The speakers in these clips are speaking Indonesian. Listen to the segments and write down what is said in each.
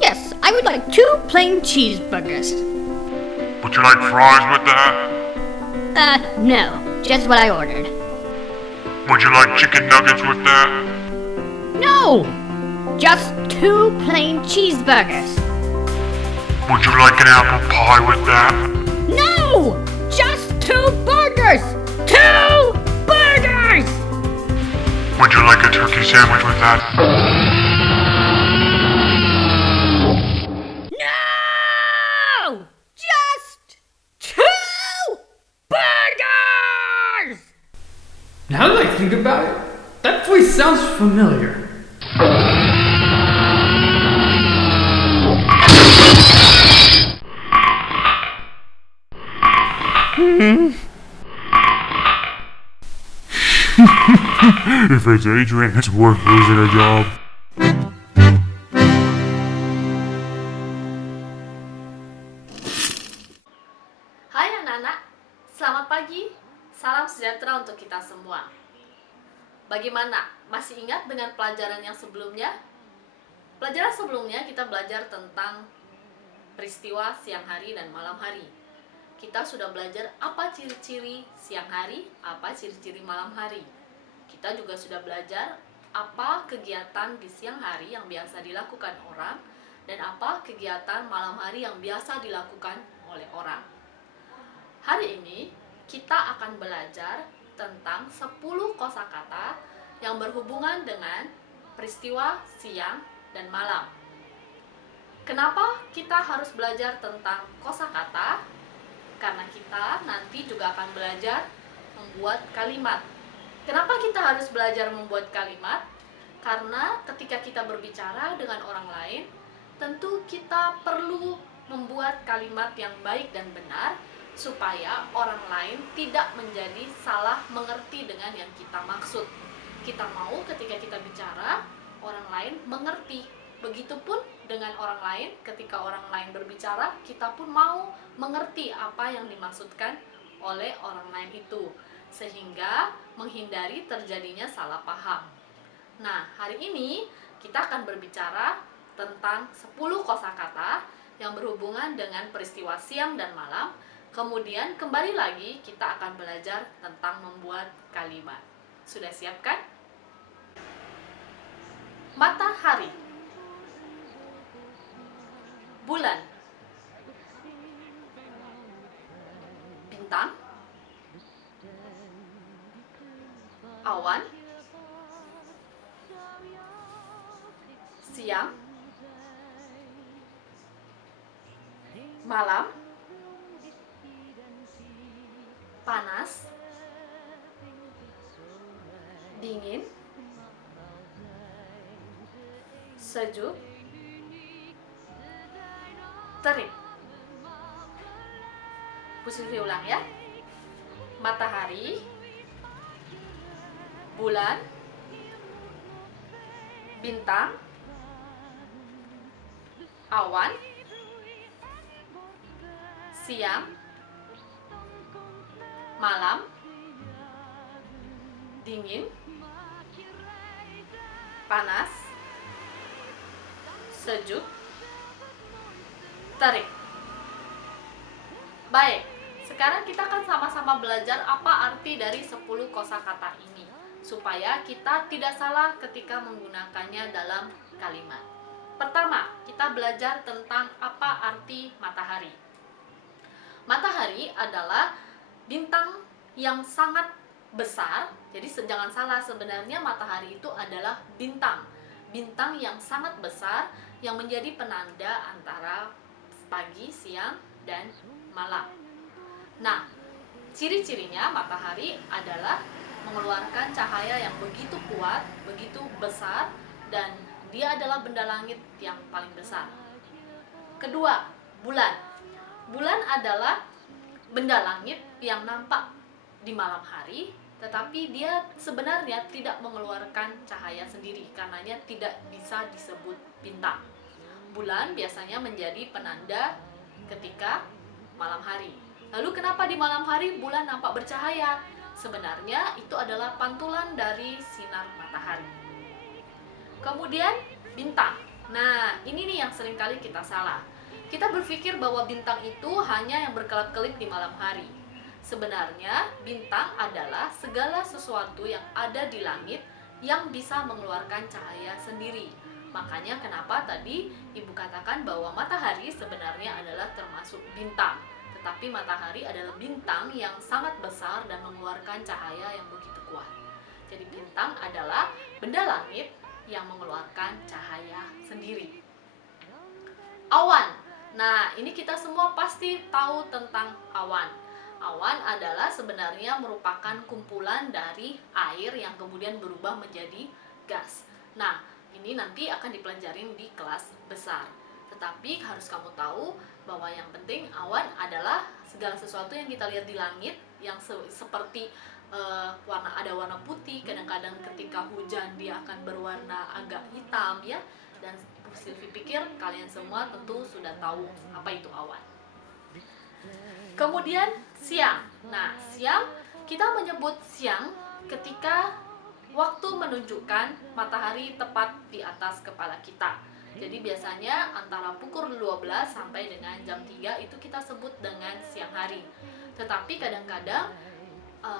Yes, I would like 2 plain cheeseburgers. Would you like fries with that? No, just what I ordered. Would you like chicken nuggets with that? No! Just 2 plain cheeseburgers. Would you like an apple pie with that? No! Just 2 burgers! 2 burgers! Would you like a turkey sandwich with that? No! Just 2 burgers! Now that I think about it, that voice sounds familiar. If it's Adrian, it's worth losing a job. Hai anak-anak, selamat pagi. Salam sejahtera untuk kita semua. Bagaimana? Masih ingat dengan pelajaran yang sebelumnya? Pelajaran sebelumnya kita belajar tentang peristiwa siang hari dan malam hari. Kita sudah belajar apa ciri-ciri siang hari, apa ciri-ciri malam hari. Kita juga sudah belajar apa kegiatan di siang hari yang biasa dilakukan orang dan apa kegiatan malam hari yang biasa dilakukan oleh orang. Hari ini kita akan belajar tentang 10 kosakata yang berhubungan dengan peristiwa siang dan malam. Kenapa kita harus belajar tentang kosakata? Karena kita nanti juga akan belajar membuat kalimat. Kenapa kita harus belajar membuat kalimat? Karena ketika kita berbicara dengan orang lain, tentu kita perlu membuat kalimat yang baik dan benar supaya orang lain tidak menjadi salah mengerti dengan yang kita maksud. Kita mau ketika kita bicara, orang lain mengerti. Begitupun dengan orang lain, ketika orang lain berbicara, kita pun mau mengerti apa yang dimaksudkan oleh orang lain itu, sehingga menghindari terjadinya salah paham. Nah, hari ini kita akan berbicara tentang 10 kosakata yang berhubungan dengan peristiwa siang dan malam. Kemudian kembali lagi kita akan belajar tentang membuat kalimat. Sudah siap kan? Matahari, bulan, bintang, awan, siang, malam, panas, dingin, sejuk, terik. Pusing ulang ya. Matahari, bulan, bintang, awan, siang, malam, dingin, panas, sejuk, terik. Baik, sekarang kita akan sama-sama belajar apa arti dari 10 kosakata ini supaya kita tidak salah ketika menggunakannya dalam kalimat. Pertama, kita belajar tentang apa arti matahari. Matahari adalah bintang yang sangat besar. Jadi jangan salah, sebenarnya matahari itu adalah bintang yang sangat besar yang menjadi penanda antara pagi, siang, dan malam. Nah, ciri-cirinya matahari adalah mengeluarkan cahaya yang begitu kuat, begitu besar, dan dia adalah benda langit yang paling besar. Kedua, bulan. Bulan adalah benda langit yang nampak di malam hari, tetapi dia sebenarnya tidak mengeluarkan cahaya sendiri, karenanya tidak bisa disebut bintang. Bulan biasanya menjadi penanda ketika malam hari. Lalu kenapa di malam hari bulan nampak bercahaya? Sebenarnya itu adalah pantulan dari sinar matahari. Kemudian bintang. Nah, ini nih yang seringkali kita salah. Kita berpikir bahwa bintang itu hanya yang berkelap-kelip di malam hari. Sebenarnya bintang adalah segala sesuatu yang ada di langit yang bisa mengeluarkan cahaya sendiri. Makanya kenapa tadi Ibu katakan bahwa matahari sebenarnya adalah termasuk bintang. Tetapi matahari adalah bintang yang sangat besar dan mengeluarkan cahaya yang begitu kuat. Jadi bintang adalah benda langit yang mengeluarkan cahaya sendiri. Awan. Nah, ini kita semua pasti tahu tentang awan. Awan adalah sebenarnya merupakan kumpulan dari air yang kemudian berubah menjadi gas. Nah, ini nanti akan dipelajarin di kelas besar. Tetapi harus kamu tahu bahwa yang penting awan adalah segala sesuatu yang kita lihat di langit yang seperti ada warna putih, kadang-kadang ketika hujan dia akan berwarna agak hitam ya. Dan Silvi pikir kalian semua tentu sudah tahu apa itu awan. Kemudian siang. Nah, siang kita menyebut siang ketika waktu menunjukkan matahari tepat di atas kepala kita. Jadi biasanya antara pukul 12 sampai dengan jam 3 itu kita sebut dengan siang hari. Tetapi kadang-kadang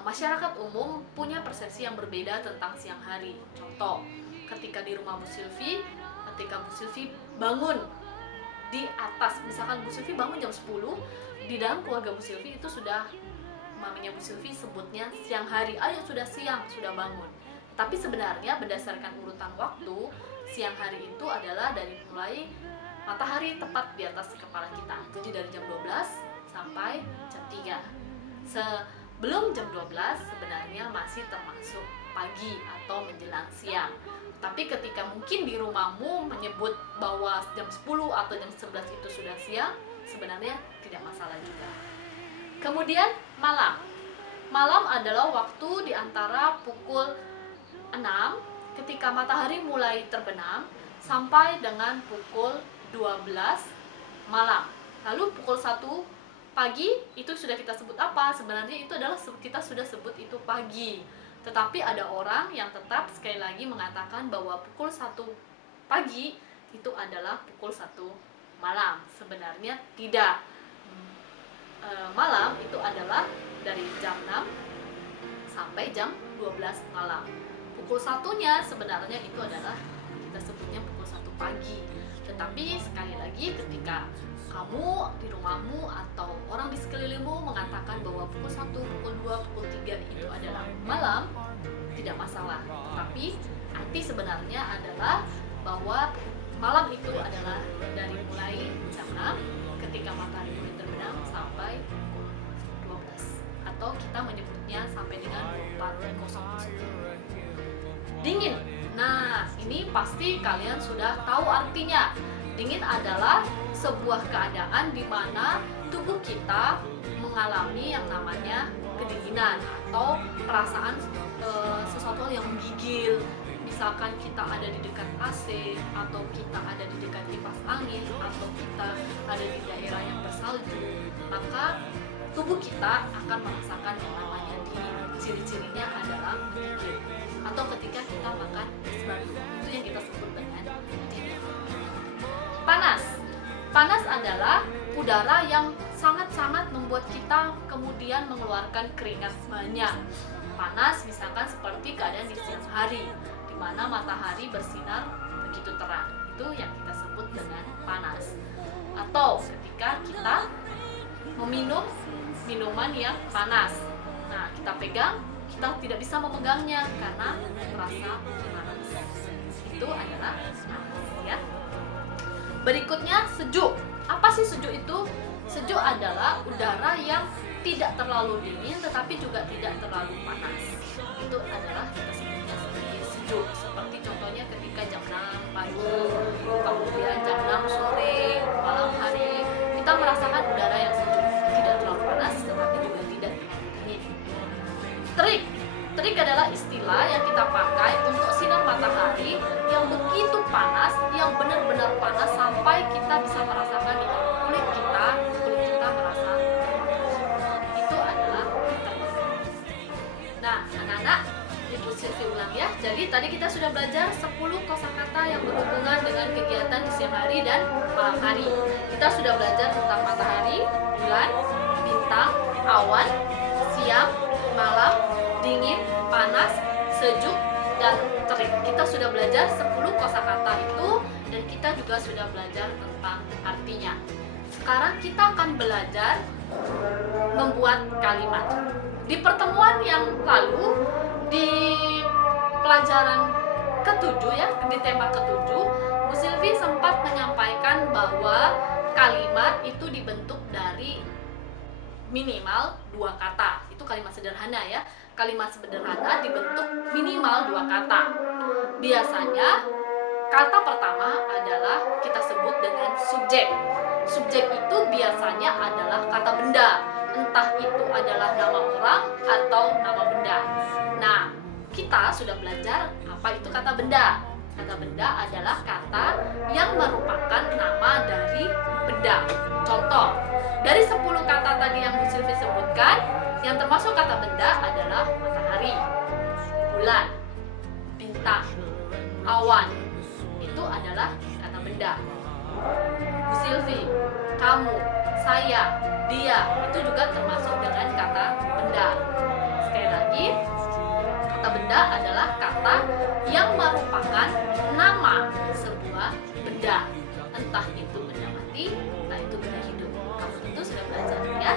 masyarakat umum punya persepsi yang berbeda tentang siang hari. Contoh, ketika di rumah Bu Silvi, ketika Bu Silvi bangun di atas, misalkan Bu Silvi bangun jam 10, di dalam keluarga Bu Silvi itu sudah, maminya Bu Silvi sebutnya siang hari. Ayo sudah siang, sudah bangun. Tapi sebenarnya berdasarkan urutan waktu, siang hari itu adalah dari mulai matahari tepat di atas kepala kita. Jadi dari jam 12 sampai jam 3. Sebelum jam 12 sebenarnya masih termasuk pagi atau menjelang siang. Tapi ketika mungkin di rumahmu menyebut bahwa jam 10 atau jam 11 itu sudah siang, sebenarnya tidak masalah juga. Kemudian malam. Malam adalah waktu di antara pukul 6 ketika matahari mulai terbenam sampai dengan pukul 12 malam. Lalu pukul 1 pagi itu sudah kita sebut apa? Sebenarnya itu adalah kita sudah sebut itu pagi. Tetapi ada orang yang tetap sekali lagi mengatakan bahwa pukul 1 pagi itu adalah pukul 1 malam. Sebenarnya tidak. Malam itu adalah dari jam 6 sampai jam 12 malam. Pukul 1-nya sebenarnya itu adalah kita sebutnya pukul 1 pagi. Tetapi sekali lagi ketika kamu di rumahmu atau orang di sekelilingmu mengatakan bahwa pukul 1, pukul 2, pukul 3 itu adalah malam, tidak masalah. Tetapi arti sebenarnya adalah bahwa malam itu adalah dari mulai jam 6 ketika matahari mulai terbenam sampai pukul 12. Atau kita menyebutnya sampai dengan 24:00. Dingin. Nah, ini pasti kalian sudah tahu artinya. Dingin adalah sebuah keadaan di mana tubuh kita mengalami yang namanya kedinginan atau perasaan sesuatu yang menggigil. Misalkan kita ada di dekat AC, atau kita ada di dekat kipas angin, atau kita ada di daerah yang bersalju, maka tubuh kita akan merasakan yang namanya dingin. Ciri-cirinya adalah menggigil. Atau ketika kita makan es batu, itu yang kita sebut dengan dingin. Panas. Panas adalah udara yang sangat-sangat membuat kita kemudian mengeluarkan keringat banyak. Panas misalkan seperti keadaan di siang hari, di mana matahari bersinar begitu terang. Itu yang kita sebut dengan panas. Atau ketika kita meminum minuman yang panas. Nah, kita pegang, kita tidak bisa memegangnya karena terasa panas. Itu adalah panas, ya. Berikutnya sejuk. Apa sih sejuk itu? Sejuk adalah udara yang tidak terlalu dingin tetapi juga tidak terlalu panas. Itu adalah kita sebutnya sebagai sejuk. Seperti contohnya ketika jam 6 pagi, kemudian jam 6 sore, malam hari, kita merasakan udara yang sejuk. Tidak terlalu panas tetapi juga tidak terlalu dingin. Terik. Terik adalah istilah yang kita pakai untuk sinar matahari yang begitu panas, yang benar-benar panas sampai kita bisa merasakan di kulit kita merasa terik. Itu adalah terik. Jadi tadi kita sudah belajar 10 kosakata yang berhubungan dengan kegiatan di siang hari dan malam hari. Kita sudah belajar tentang matahari, bulan, bintang, awan, siang, malam, dingin, panas, sejuk, dan terik. Kita sudah belajar 10 kosakata itu dan kita juga sudah belajar tentang artinya. Sekarang kita akan belajar membuat kalimat. Di pertemuan yang lalu, di pelajaran ke-7 ya, di tema ke-7, Bu Silvi sempat menyampaikan bahwa kalimat itu dibentuk dari minimal 2 kata. Itu kalimat sederhana ya. Kalimat sederhana dibentuk minimal 2 kata. Biasanya kata pertama adalah kita sebut dengan subjek. Subjek itu biasanya adalah kata benda, entah itu adalah nama orang atau nama benda. Nah, kita sudah belajar apa itu kata benda. Kata benda adalah kata yang merupakan nama dari benda. Contoh, dari 10 kata tadi yang Bu Silvi sebutkan, yang termasuk kata benda adalah matahari, bulan, bintang, awan. Itu adalah kata benda. Bu Silvi, kamu, saya, dia, itu juga termasuk dengan kata benda. Sekali lagi, kata benda adalah kata yang merupakan nama sebuah benda. Entah itu benda mati, entah itu benda hidup. Kamu tentu sudah belajar ya.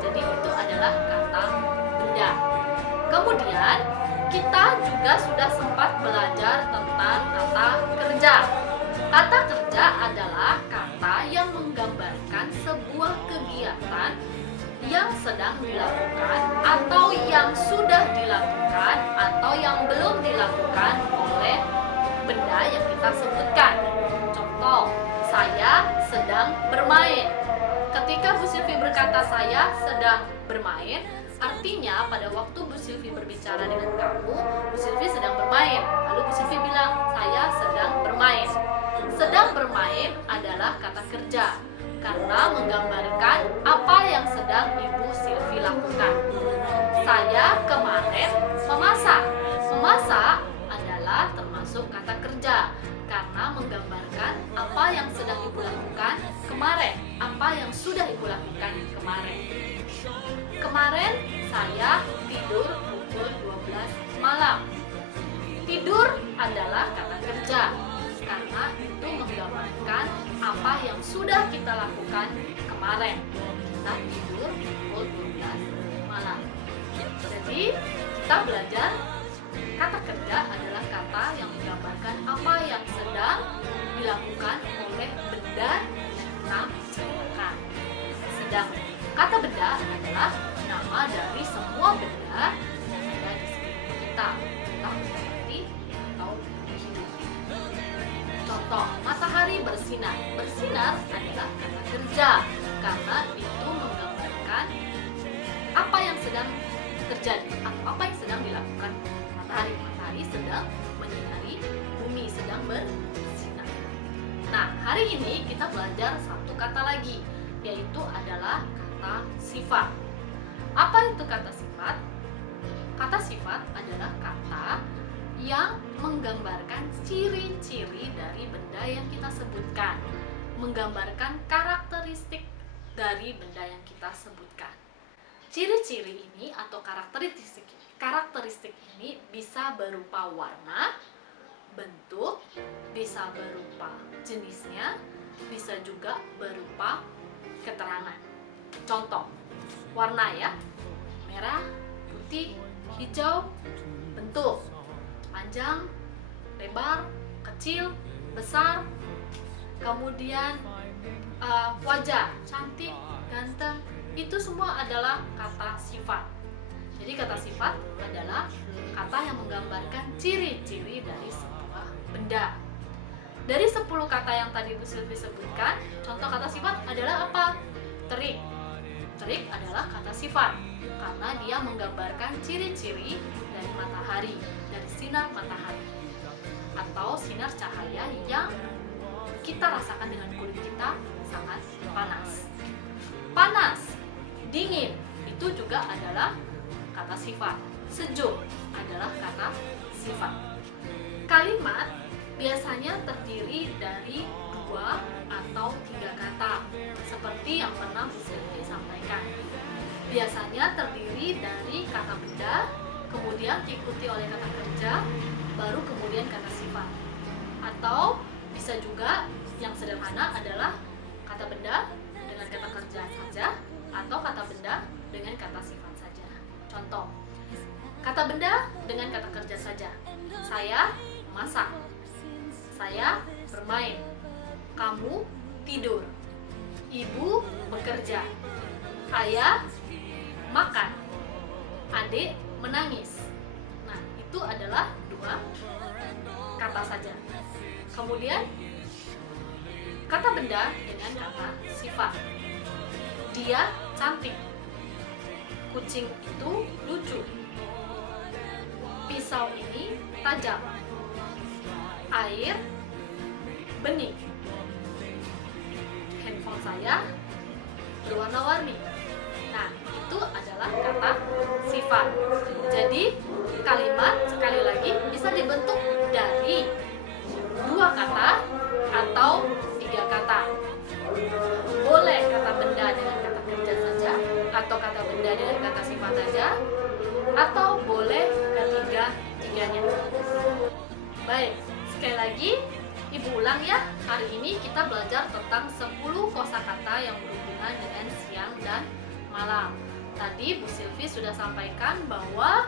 Jadi itu adalah kata benda. Kemudian kita juga sudah sempat belajar tentang kata kerja. Kata kerja adalah kata yang menggambarkan sebuah kegiatan yang sedang dilakukan atau yang sudah dilakukan atau yang belum dilakukan oleh benda yang kita sebutkan. Contoh, saya sedang bermain. Ketika Bu Silvi berkata saya sedang bermain, artinya pada waktu Bu Silvi berbicara dengan kamu, Bu Silvi sedang bermain. Lalu Bu Silvi bilang, saya sedang bermain. Sedang bermain adalah kata kerja karena menggambarkan apa yang sedang Ibu Silvi lakukan. Saya kemarin memasak. Memasak adalah termasuk kata kerja karena menggambarkan apa yang sedang Ibu lakukan kemarin, apa yang sudah Ibu lakukan kemarin. Kemarin saya tidur pukul 12 malam. Tidur adalah kata kerja karena itu menggambarkan apa yang sudah kita lakukan kemarin. Kita tidur pukul 12 malam. Jadi kita belajar kata kerja adalah kata yang menggambarkan apa yang sedang dilakukan oleh benda yang kita ciptakan. Sedang kata benda adalah nama dari semua benda yang ada di sekitar kita, entah benda mati atau benda hidup. Contoh, matahari bersinar. Bersinar adalah kata kerja karena itu menggambarkan apa yang sedang terjadi atau apa yang sedang dilakukan matahari. Matahari sedang menyinari bumi, sedang bersinar. Nah, hari ini kita belajar satu kata lagi, yaitu adalah kata sifat. Apa itu kata sifat? Kata sifat adalah kata yang menggambarkan ciri-ciri dari benda yang kita sebutkan, menggambarkan karakteristik dari benda yang kita sebutkan. Ciri-ciri ini atau karakteristik ini bisa berupa warna, bentuk, bisa berupa jenisnya, bisa juga berupa keterangan. Contoh, warna ya, merah, putih, hijau, bentuk, panjang, lebar, kecil, besar, kemudian wajah, cantik, ganteng, itu semua adalah kata sifat. Jadi kata sifat adalah kata yang menggambarkan ciri-ciri dari sebuah benda. Dari 10 kata yang tadi Bu Silvi sebutkan, contoh kata sifat adalah apa? Terik. Terik adalah kata sifat karena dia menggambarkan ciri-ciri dari matahari, dari sinar matahari atau sinar cahaya yang kita rasakan dengan kulit kita sangat panas. Panas, dingin, itu juga adalah kata sifat. Sejuk adalah kata sifat. Kalimat biasanya terdiri dari 2 atau 3 kata, seperti yang pernah Bu Sylvie sampaikan. Biasanya terdiri dari kata benda, kemudian diikuti oleh kata kerja, baru kemudian kata sifat. Atau bisa juga yang sederhana adalah kata benda dengan kata kerja saja, atau kata benda dengan kata sifat saja. Contoh, kata benda dengan kata kerja saja. Saya masak, saya bermain, kamu tidur, ibu bekerja, ayah makan, adik menangis. Nah, itu adalah 2 kata saja. Kemudian kata benda dengan kata sifat. Dia cantik, kucing itu lucu, pisau ini tajam, air bening, handphone saya berwarna-warni. Nah, itu adalah kata sifat. Jadi, kalimat sekali lagi bisa dibentuk dari 2 kata atau 3 kata. Boleh kata benda dengan kata kerja saja, atau kata benda dengan kata sifat saja, atau boleh ketiga-tiganya. Baik, sekali lagi Ibu ulang ya. Hari ini kita belajar tentang 10 kosakata yang berhubungan dengan siang dan malam. Tadi Bu Sylvie sudah sampaikan bahwa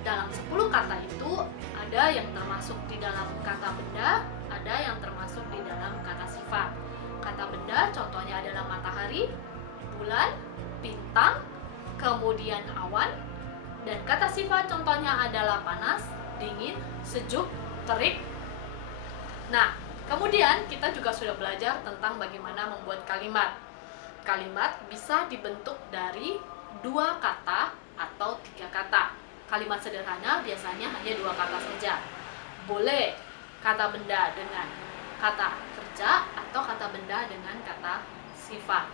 dalam 10 kata itu ada yang termasuk di dalam kata benda, ada yang termasuk di dalam kata sifat. Kata benda contohnya adalah matahari, bulan, bintang, kemudian awan. Dan kata sifat contohnya adalah panas, dingin, sejuk, terik. Nah, kemudian kita juga sudah belajar tentang bagaimana membuat kalimat. Kalimat bisa dibentuk dari 2 kata atau 3 kata. Kalimat sederhana biasanya hanya 2 kata saja. Boleh kata benda dengan kata kerja atau kata benda dengan kata sifat.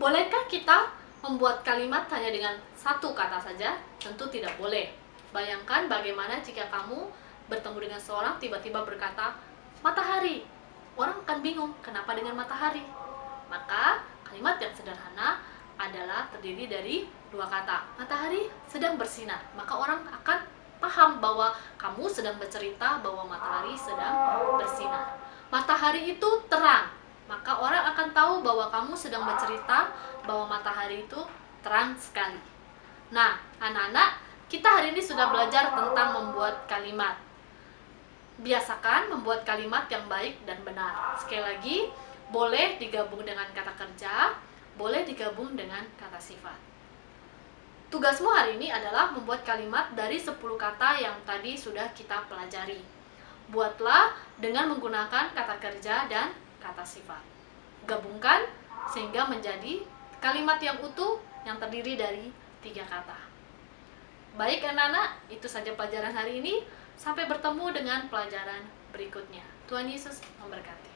Bolehkah kita membuat kalimat hanya dengan 1 kata saja? Tentu tidak boleh. Bayangkan bagaimana jika kamu bertemu dengan seorang tiba-tiba berkata matahari. Orang akan bingung, kenapa dengan matahari? Maka kalimat yang sederhana adalah terdiri dari 2 kata. Matahari sedang bersinar. Maka orang akan paham bahwa kamu sedang bercerita bahwa matahari sedang bersinar. Matahari itu terang. Maka orang akan tahu bahwa kamu sedang bercerita bahwa matahari itu terang sekali. Nah, anak-anak, kita hari ini sudah belajar tentang membuat kalimat. Biasakan membuat kalimat yang baik dan benar. Sekali lagi, boleh digabung dengan kata kerja, boleh digabung dengan kata sifat. Tugasmu hari ini adalah membuat kalimat dari 10 kata yang tadi sudah kita pelajari. Buatlah dengan menggunakan kata kerja dan kata sifat. Gabungkan sehingga menjadi kalimat yang utuh yang terdiri dari 3 kata. Baik anak-anak, itu saja pelajaran hari ini. Sampai bertemu dengan pelajaran berikutnya. Tuhan Yesus memberkati.